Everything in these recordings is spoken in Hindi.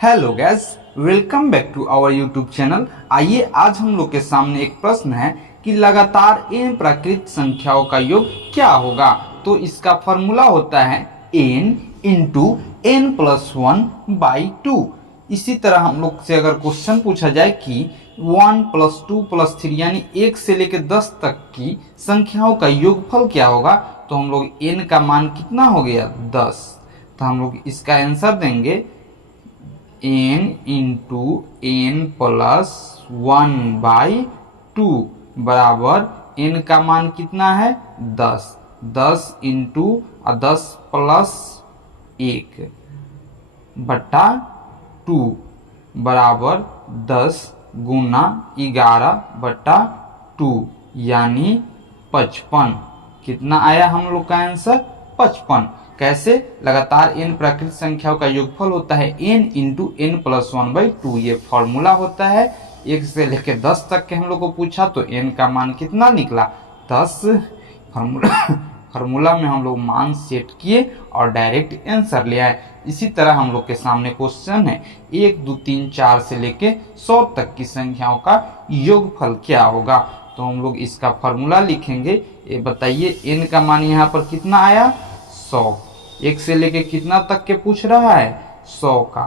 Hello guys, welcome back to our YouTube channel. आइए आज हम लोग के सामने एक प्रश्न है कि लगातार n प्राकृत संख्याओं का योग क्या होगा। तो इसका फॉर्मूला होता है n into N plus one by two. इसी तरह हम लोग से अगर क्वेश्चन पूछा जाए कि 1 प्लस 2 प्लस 3 यानी 1 से लेकर 10 तक की संख्याओं का योगफल क्या होगा, तो हम लोग n का मान कितना हो गया 10। तो हम लोग इसका आंसर देंगे n into N plus one by two बराबर n का मान कितना है 10। 10 इंटू 10 प्लस 1 बटा 2 बराबर 10 गुना 11 बटा 2 यानी 55। कितना आया हम लोग का आंसर 55। कैसे? लगातार n प्राकृत संख्याओं का योगफल होता है n into N plus one by two. ये फॉर्मूला होता है। 1 से लेकर 10 तक के हम लोग को पूछा तो n का मान कितना निकला 10। फॉर्मूला में हम लोग मान सेट किए और डायरेक्ट आंसर ले आए। इसी तरह हम लोग के सामने क्वेश्चन है 1 2 3 4 से लेके 100 तक की संख्याओं का योगफल क्या होगा। तो हम लोग इसका फॉर्मूला लिखेंगे। ये बताइए n का मान यहाँ पर कितना आया 100। 1 से लेके कितना तक के पूछ रहा है 100 का।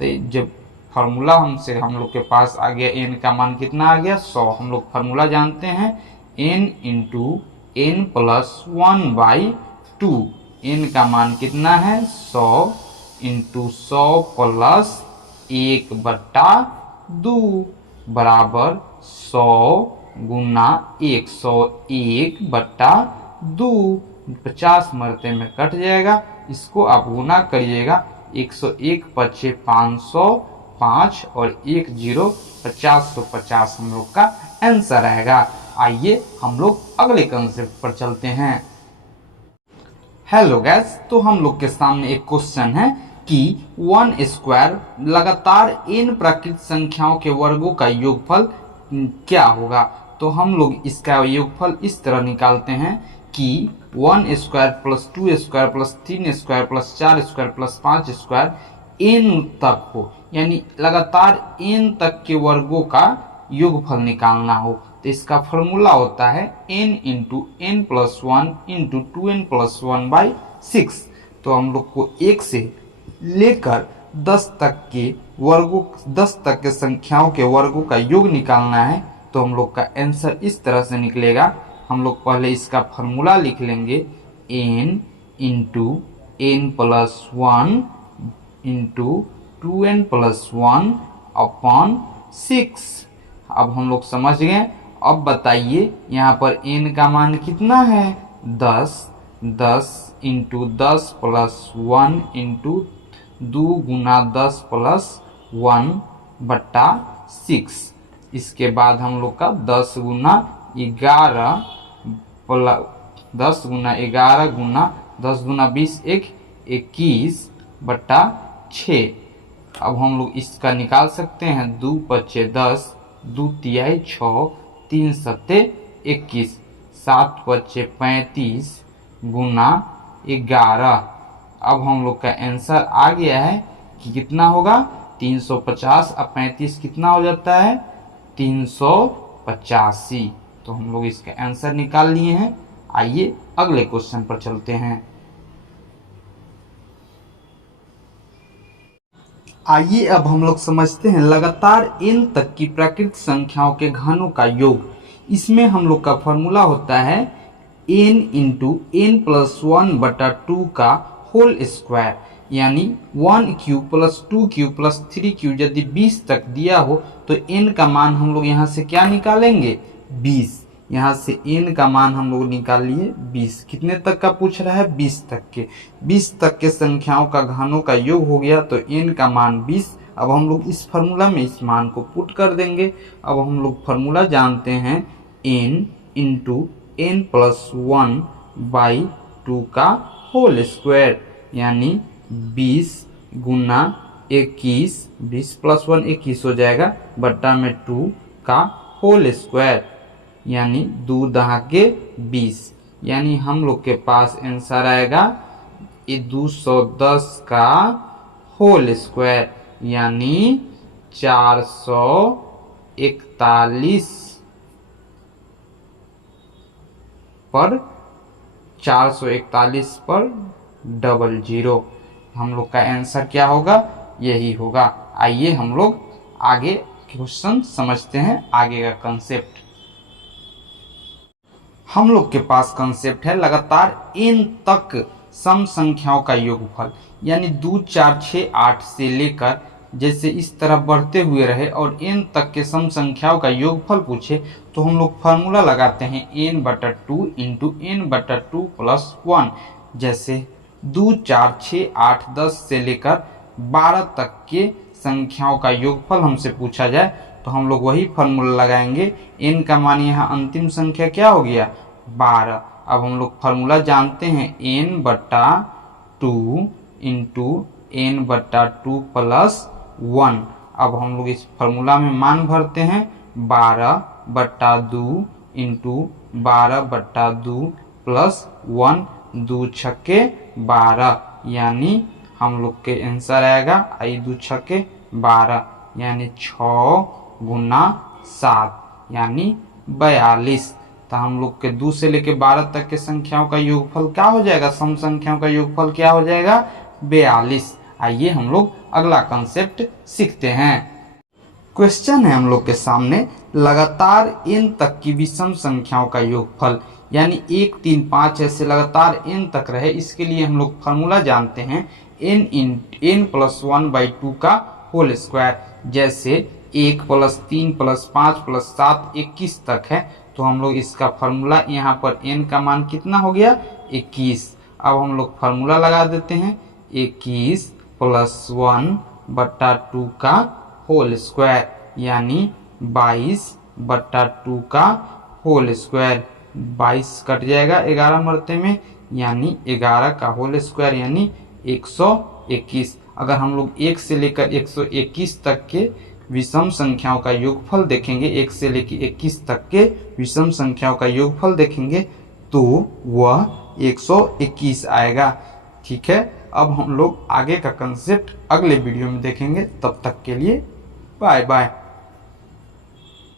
तो जब फार्मूला हम लोग के पास आ गया n का मान कितना आ गया 100। हम लोग फार्मूला जानते हैं n into N plus one by two. n का मान कितना है 100 इंटू 100 प्लस 1 बटा 2 बराबर 100 गुना 101 बटा 2। 50 मरते में कट जाएगा, इसको आप गुना करिएगा। 101 पचे 505 और 1 0 50 तो 50 हम लोग का आंसर आएगा। आइए हम लोग अगले कंसेप्ट पर चलते हैं। हेलो गैस, तो हम लोग के सामने एक क्वेश्चन है कि 1 स्क्वायर लगातार n प्राकृत संख्याओं के वर्गों का योगफल क्या होगा। तो हम लोग इसका योगफल इस तरह निकालते हैं कि 1 square plus 2 square plus 3 square plus 4 square plus 5 square n तक हो, यानी लगातार n तक के वर्गों का योगफल निकालना हो। तो इसका फॉर्मूला होता है n into N plus one into two N plus one by 6। तो हम लोग को 1 से लेकर 10 तक के वर्गों 10 तक के संख्याओं के वर्गों का योग निकालना है। तो हम लोग का आंसर इस तरह से निकलेगा। हम लोग पहले इसका फॉर्मूला लिख लेंगे n into N plus one into two N plus one upon 6। अब हम लोग समझ गए। अब बताइए यहाँ पर n का मान कितना है 10। 10 इंटू 10 प्लस 1 इंटू 2 गुना 10 प्लस 1 बटा 6। इसके बाद हम लोग का 10 गुना 11 10 गुना 11 गुना 10 गुना 20 21 बटा 6। अब हम लोग इसका निकाल सकते हैं 2 पचे 10 2 तिहाई 6 3 सत्ते 21 7 पचे 35 गुना 11। अब हम लोग का आंसर आ गया है कि कितना होगा 350 अब 35 कितना हो जाता है 385। तो हम लोग इसका आंसर निकाल लिए हैं। आइए अगले क्वेश्चन पर चलते हैं। आइए अब हम लोग समझते हैं लगातार n तक की प्राकृत संख्याओं के घनों का योग। इसमें हम लोग का फॉर्मूला होता है n into N plus one बटा टू का होल स्क्वायर, यानी 1 cube plus 2 cube plus 3 cube यदि 20 तक दिया हो तो n का मान हम लोग यहाँ से क्या निकालेंगे 20। यहाँ से n का मान हम लोग निकाल लिए 20। कितने तक का पूछ रहा है 20 तक के। 20 तक के संख्याओं का घनों का योग हो गया तो n का मान 20। अब हम लोग इस फार्मूला में इस मान को पुट कर देंगे। अब हम लोग फार्मूला जानते हैं n into N plus one by two का होल स्क्वायर, यानी 20 गुना 21 20 प्लस 1 21 हो जाएगा बट्टा में 2 का होल स्क्वायर, यानी 2 दहा के 20। यानी हम लोग के पास आंसर आएगा 210 का होल स्क्वायर, यानी 441 पर 00। हम लोग का आंसर क्या होगा, यही होगा। आइए हम लोग आगे क्वेश्चन समझते हैं, आगे का कंसेप्ट। हम लोग के पास कंसेप्ट है लगातार n तक सम संख्याओं का योगफल, यानी 2 4 6 8 से लेकर जैसे इस तरह बढ़ते हुए रहे और n तक के सम संख्याओं का योगफल पूछे तो हम लोग फार्मूला लगाते हैं n/2 इंटू n/2 प्लस 1। जैसे 2 4 6 8 10 से लेकर 12 तक के संख्याओं का योगफल हमसे पूछा जाए तो हम लोग वही फार्मूला लगाएंगे। n का मान यहाँ अंतिम संख्या क्या हो गया, 12। अब हम लोग फार्मूला जानते हैं n/2 इंटू n/2 प्लस 1। अब हम लोग इस फार्मूला में मान भरते हैं 12/2 इंटू 12/2 प्लस 1, 2 छक्के 12, यानी हम लोग के आंसर आएगा 2 छक्के 12 यानी 6 गुना 7 यानी 42। तो हम लोग के 2 से लेके 12 तक के संख्याओं का योगफल क्या हो जाएगा, सम संख्याओं का योगफल क्या हो जाएगा, 42। आइए हम लोग अगला कंसेप्ट सीखते हैं। क्वेश्चन है हम लोग के सामने, लगातार n तक की विषम संख्याओं का योगफल, यानी 1 3 5 ऐसे लगातार n तक रहे, इसके लिए हम लोग फार्मूला जानते हैं n + 1/2 का होल स्क्वायर। जैसे 1 + 3 + 5 + 7 21 तक है, तो हम लोग इसका फार्मूला यहाँ पर n का मान कितना हो गया, 21। अब हम लोग फार्मूला लगा देते हैं 21 + 1/2 का होल स्क्वायर, यानी 22/2 का होल स्क्वायर। 22 कट जाएगा 11 मरते में, यानी 11 का होल स्क्वायर यानी 121। अगर हम लोग 1 से लेकर 121 तक के विषम संख्याओं का योगफल देखेंगे, 1 से लेकर 21 तक के विषम संख्याओं का योगफल देखेंगे तो वह 121 आएगा। ठीक है, अब हम लोग आगे का कंसेप्ट अगले वीडियो में देखेंगे। तब तक के लिए बाय बाय।